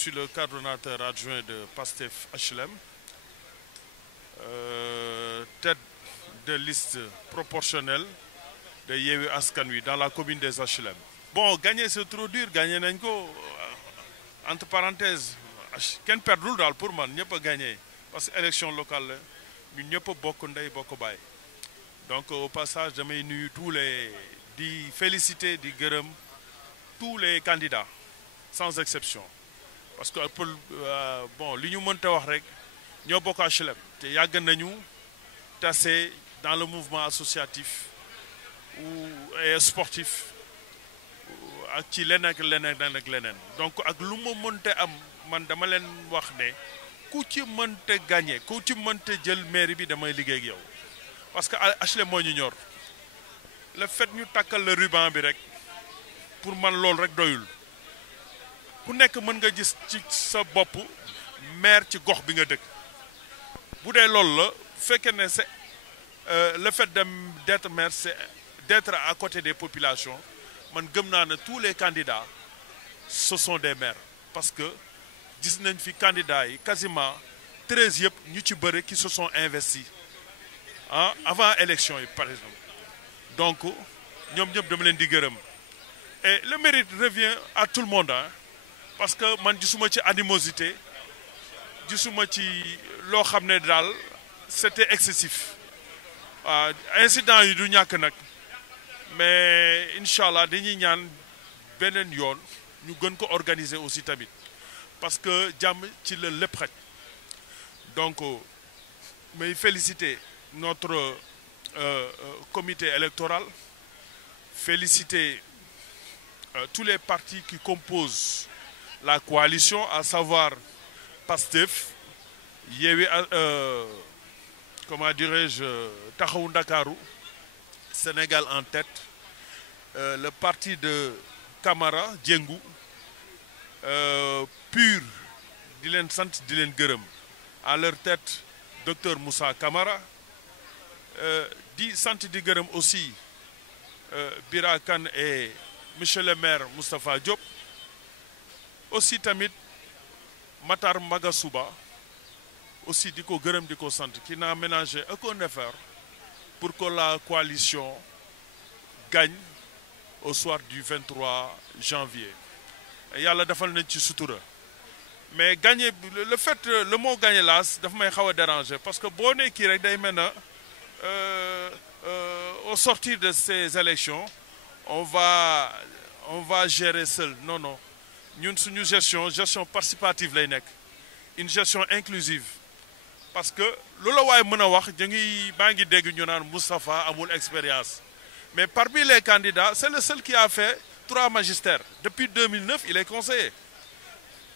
suis le coordonnateur adjoint de PASTEF HLM, tête de liste proportionnelle de Yewwi Askan Wi dans la commune des HLM. Bon, gagner c'est trop dur, gagner nañ ko entre parenthèses kenn perdul daal pour man ñëpp a gagné parce que élection locale la ñun ñëpp a bokk ndey bokk baay. Donc au passage damay nuyu di féliciter di gërëm tous les candidats sans exception parce que bon li ñu mënta wax rek ñoo bokk HLM te yàgg nañu tase dans le mouvement associatif et sportif ak ci leneen donc ak lu ma mënta am man dama leen wax ne ku ci mënta gagné ku ci mënta jël mairie bi damay liggéey ak yow parce que HLM moo ñu ñor le fait ñu takkal le ruban bi rek pour man loolu rek doyul ku nekk mën nga gis ci sa bopp maire ci gox bi nga dëkk bu dee loolu la fekkee ne c'est le fait d'être maire c'est d'être à côté des populations man gëm naa ne tous les candidats ce sont des maires parce que gis nañ fi candidats yi quasiment 13 yëpp ñu ci bëri qui se sont investis avant élection yi par exemple donc ñoom ñëpp dama leen di gërëm et le mérite revient à tout le monde parce que man gisuma ci animosité gisuma ci loo xam ne daal c'était excessif incident yi du ñàkk nag mais incha allah dañuy ñaan beneen yoon ñu gën ko organiser aussi tamit parce que jàmm ci la lépp xaj donc may féliciter notre comité électoral féliciter tous les partis qui composent la coalition à savoir PASTEF Yewwi comment dirais-je Taxawu Ndakaaru Sénégal en tête le parti de Camara Diengou PUR di leen sant di leen gërëm à leur tête docteur Moussa Camara di sant di gërëm aussi Bira Kane et monsieur le maire Moustapha Diop aussi tamit Matar Magasuba aussi di ko gërëm di ko sant qui n'a ménagé aucun effort pour que la coalition gagne au soir du 23 janvier yàlla defal nañ ci sutura mais gagner le mot gagner là daf may xaw a déranger parce que boo nee kii rek day mel na au sortir de ces élections on va gérer seul non ñun suñu gestion participative lay nekk une gestion inclusive parce que loolu waaye mën a wax maa ngi dégg ñu naan Moustapha amul expérience mais parmi les candidats c'est le seul qui a fait 3 magistères depuis 2009 il est conseiller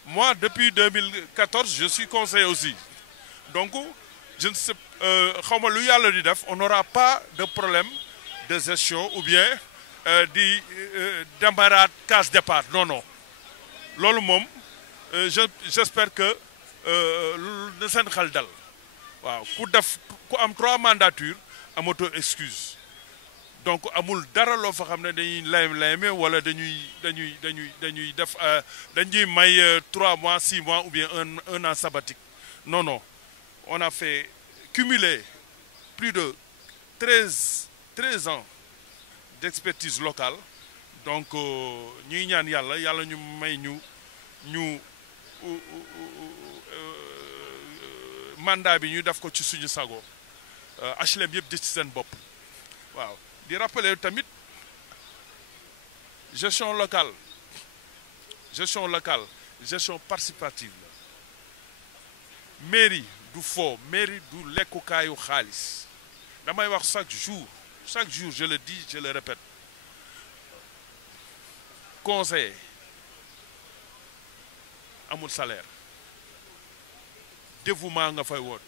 moi depuis 2014 je suis conseiller aussi donc je ne sais xawma lu yàlla di def on n'aura pas de problème de gestion ou bien di démarrage case départ non loolu moom j'espère que na seen xel dal waaw ku am 3 mandatures amatoo excuse donc amul dara loo fa xam ne dañuy layme wala dañuy def dañuy may 3 mois 6 mois ou bien un an sabbatique non on a fait cumuler plus de 13 ans d'expertise locale donc ñuy ñaan yàlla ñu may ñu mandat bi ñu def ko ci suñu sago HLM yëpp di ci seen bopp waaw di rappeler tamit gestion locale gestion participative la mairie du fo mairie du lekkukaayu xaalis damay wax chaque jour je le dis je le répète conseiller amul salaire dévouement nga fay woon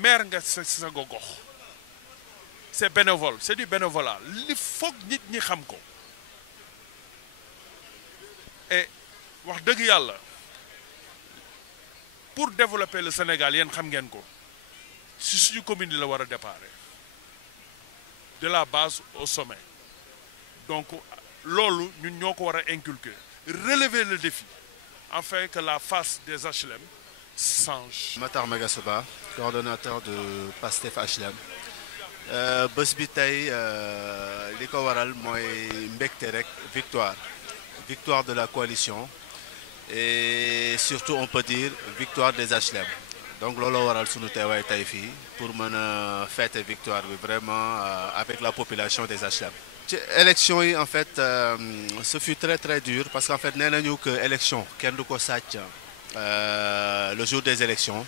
maire nga sa gox c'est bénévole c'est du bénévolat li foog nit ñi xam ko et wax dëgg yàlla pour développer le Sénégal yéen xam ngeen ko si suñu commune la war a déparé de la base au sommet donc loolu ñun ñoo ko war a inculquer relever le défi afin que la face des HLM change. Matar Magasoba, coordonnateur de PASTEF HLM. bés bi tey li ko waral mooy mbégte rek victoire de la coalition et surtout on peut dire victoire des HLM. Donc looloo waral sunu teewaay tey fii pour mën a fêter victoire bi vraiment avec la population des HLM. ci élection yi en fait ce fut très dur parce qu'en fait nee nañu que élection kenn du ko sàcc le jour des élections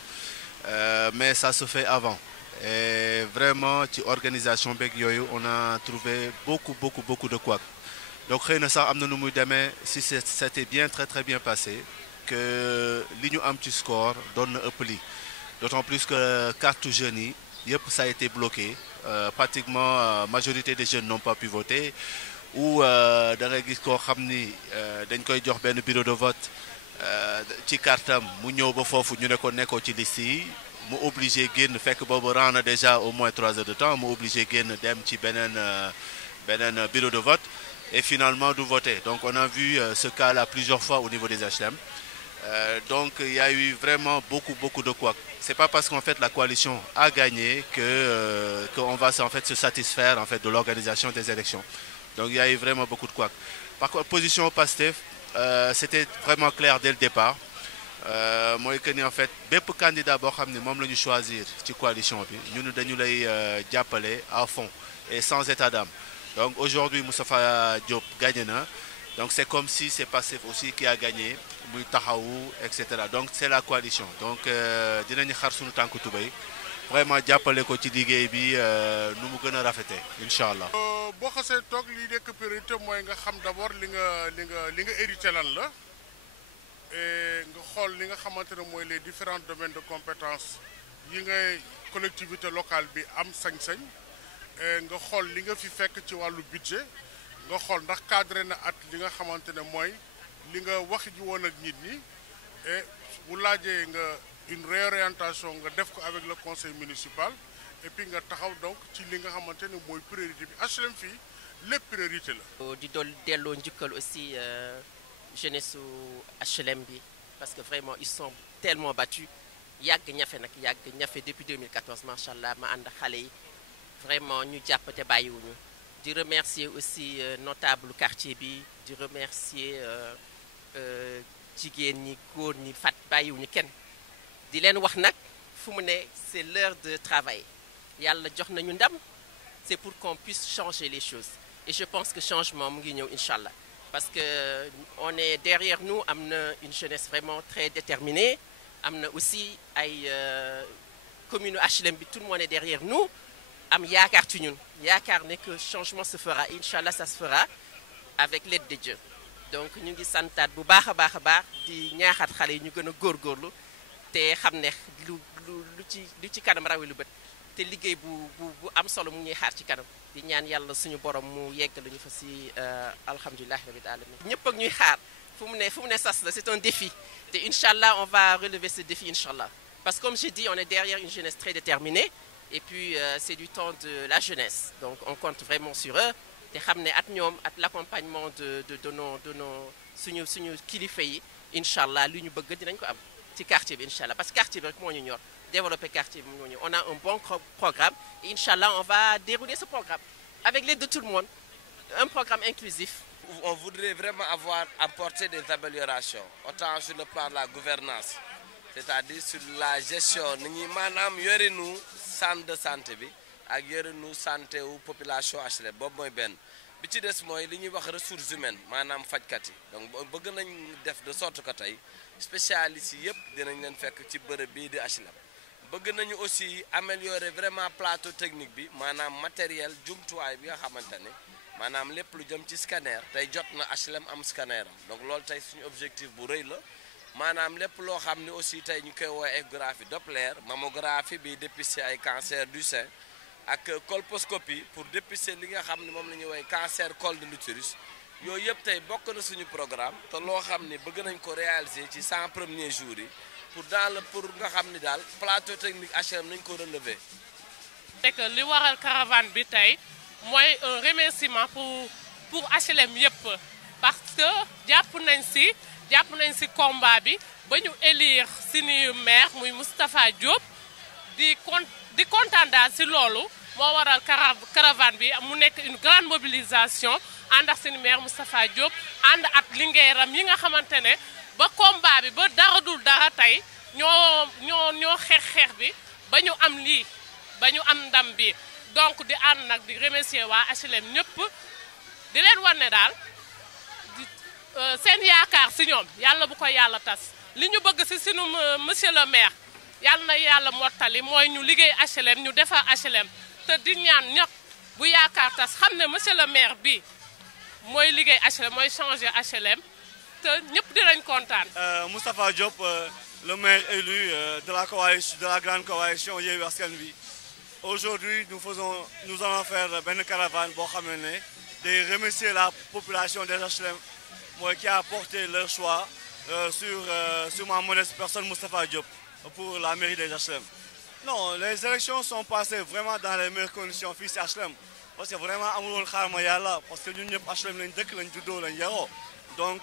mais ça se fait avant. Et vraiment ci organisation beeg yooyu on a trouvé beaucoup de couacs. Donc xëy na sax am na nu muy demee si c'était bien très bien passé que li ñu am ci score doon na ëpp lii. D'autant plus que carte jeunes yi yëpp ça a été bloqué pratiquement majorité des jeunes n'ont pas pu voter ou da ngay gis koo xam ni dañ koy jox benn bureau de vote ci kartam mu ñëw ba foofu ñu ne ko nekkoo ci liste yi mu obligé génn fekk boobu rang na déjà au moins 3 heures de temps mu obligé génn dem ci beneen bureau de vote et finalement du voter. Donc on a vu ce cas-là plusieurs fois au niveau des HLM. Donc il y a eu vraiment beaucoup de couacs. C'est pas parce qu'en fait la coalition a gagné qu'on va en fait se satisfaire en fait de l'organisation des élections. Donc il y a eu vraiment beaucoup de couacs. Par contre position PASTEF c'était vraiment clair dès le départ. Mooy que ni en fait bépp candidat boo xam ne moom la ñu choisir ci coalition bi ñun dañu lay jàppale à fond et sans état d'âme. Donc aujourd'hui Moustapha Diop gagné na. Donc c'est comme si c'est PASTEF aussi qui a gagné muy taxawu etc. Donc c'est la coalition. Donc dinañu xar suñu tànku tubéy vraiment jàppale ko ci liggéey bi nu mu gën a rafetee incha allah. boo xasee toog li nekk priorité mooy nga xam d'abord li nga hérité lan la et nga xool li nga xamante ne mooy les différents domaines de compétences yi ngay collectivité locale bi am sañ-sañ nga xool li nga fi fekk ci wàllu budget nga xool ndax cadré na at li nga xamante ne mooy li nga wax ji woon ak nit ñi et bu laajee nga une réorientation nga def ko avec le conseil municipal et puis nga taxaw donc ci li nga xamante ne mooy priorité bi HLM fii lépp priorité la. di delloo njukkal aussi jeunesse su HLM bi parce que vraiment ils sont tellement battus yàgg ñafe depuis 2014 macha allah ma ànd xale yi vraiment ñu jàpp te bàyyiwuñu. di remercier aussi notable quartier bi di remercier jigéen ñi góor ñi bàyyiwuñu kenn di leen wax nag fu mu ne c'est l'heure de travail yàlla jox nañu ndam c'est pour qu'on puisse changer les choses et je pense que changement mu ngi ñëw incha allah parce que on est derrière nous am na une jeunesse vraiment très déterminée am na aussi ay commune HLM bi tout le monde est derrière nous am yaakaar ci ñun yaakaar ne que changement se fera incha allah ça se fera avec l'aide de Dieu donc ñu ngi santaat bu baax a baax di ñaaxaat xale yi ñu gën a góorgóorlu te xam ne lu ci kanam rawi lu bët te liggéey bu am solo mu ñuy xaar ci kanam di ñaan yàlla suñu borom mu yeggal ñu fa si alhamdulilah rabbil alamin ñëpp ak ñuy xaar fu mu ne sas la c'est un défi te incha allah on va relever ce défi incha allah parce que comme j'ai dit on est derrière une jeunesse très déterminée et puis c'est du temps de la jeunesse donc on compte vraiment sur eux te xam ne at ñoom at l'accompagnement de nos suñu kilifa yi incha allah li ñu bëgg dinañ ko am ci quartier bi incha allah parce que quartier bi rek moo ñu ñor développer quartier bi moo ñu on a un bon programme et incha allah on va dérouler ce programme avec l'aide de tout le monde un programme inclusif. On voudrait vraiment avoir apporté des améliorations autant sur le plan de la gouvernance c'est-à-dire sur la gestion ni ñuy maanaam yorinu centre de santé bi ak yorinu santé wu population HLM boobu mooy benn bi ci des mooy li ñuy wax ressources humaines maanaam fajkat yi donc bëgg nañ def de sorte que tey spécialistes yi yëpp dinañ leen fekk ci bërëb bii di HLM bëgg nañu aussi améliorer vraiment plateau technique bi maanaam matériel jumtuwaay bi nga xamante ne maanaam lépp lu jëm ci scanner tey jot na HLM am scanner am donc loolu tey suñu objectif bu rëy la maanaam lépp loo xam ne aussi tey ñu koy woowee échographie Doppler mammographie bi dépister ay cancer du sein ak colposcopie pour dépister li nga xam ne moom la ñuy woowee cancer col de l'utérus yooyu yëpp tey bokk na suñu programme te loo xam ne bëgg nañ ko réaliser ci 100 premiers jours yi pour nga xam ni daal plateau technique HLM nañ ko relever. c'est que li waral caravane bi tey mooy un remerciement pour HLM yëpp parce que jàpp nañ si jàpp nañ ci combat bi ba ñu élire suñu maire muy Moustapha Diop di kontaan daal ci loolu moo waral caravane bi mu nekk une grande mobilisation ànd ak suñu maire Moustapha Diop ànd ak lingeeram yi nga xamante ne ba combat bi ba dara dul dara tey ñoo xeex bi ba ñu am lii ba ñu am ndam bi donc di ànd nag di remercier waa HLM ñëpp di leen wan ne daal seen yaakaar ci ñoom yàlla bu ko yàlla tas li ñu bëgg ci sunu monsieur le maire yàlla na yàlla mottali mooy ñu liggéey HLM ñu defar HLM te di ñaan ñëpp bu yaakaar tas xam ne monsieur le maire bi mooy liggéey HLM mooy changer HLM te ñëpp dinañ kontaan. Moustapha Diop le maire élu de la grande coalition Yewwi Askan Wi. Aujourd'hui nous allons faire benn caravane boo xam ne de remercier la population des HLM mooy qui a porté leur choix sur ma modeste personne Moustapha Diop pour la mairie des HLM. Non, les élections sont passées vraiment dans les meilleures conditions fii ci HLM parce que vraiment amul woon xaar ma yàlla parce que ñun ñëpp HLM lañ dëkk lañ juddoo lañ yaroo donc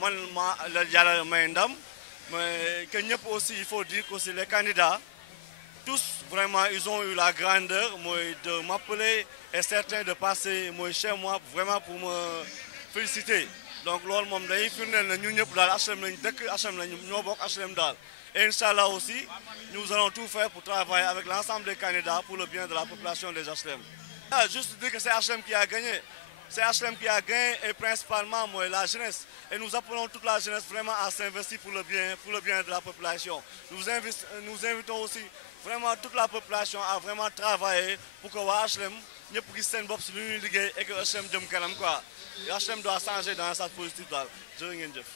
man la yàlla may ndam mais que ñëpp aussi il faut dire que aussi les candidats tous vraiment ils ont eu la grandeur mooy de m'appeler et certains de passer mooy chez moi vraiment pour me féliciter donc loolu moom day firndeel na ñun ñëpp daal HLM lañ dëkk HLM lañ ñoo bokk HLM daal et Inch'Allah aussi nous allons tout faire pour travailler avec l'ensemble des candidats pour le bien de la population des HLM. Juste dire que c'est HLM qui a gagné. C'est HLM qui a gagné et principalement moi, la jeunesse. Et nous appelons toute la jeunesse vraiment à s'investir pour le bien de la population. Nous invitons aussi vraiment toute la population à vraiment travailler pour que HLM ñëpp gis seen bopp ci lu ñuy liggéey et que HLM jëm kanam quoi. HLM doit changer dans sa positive daal jërë ngeen jëf.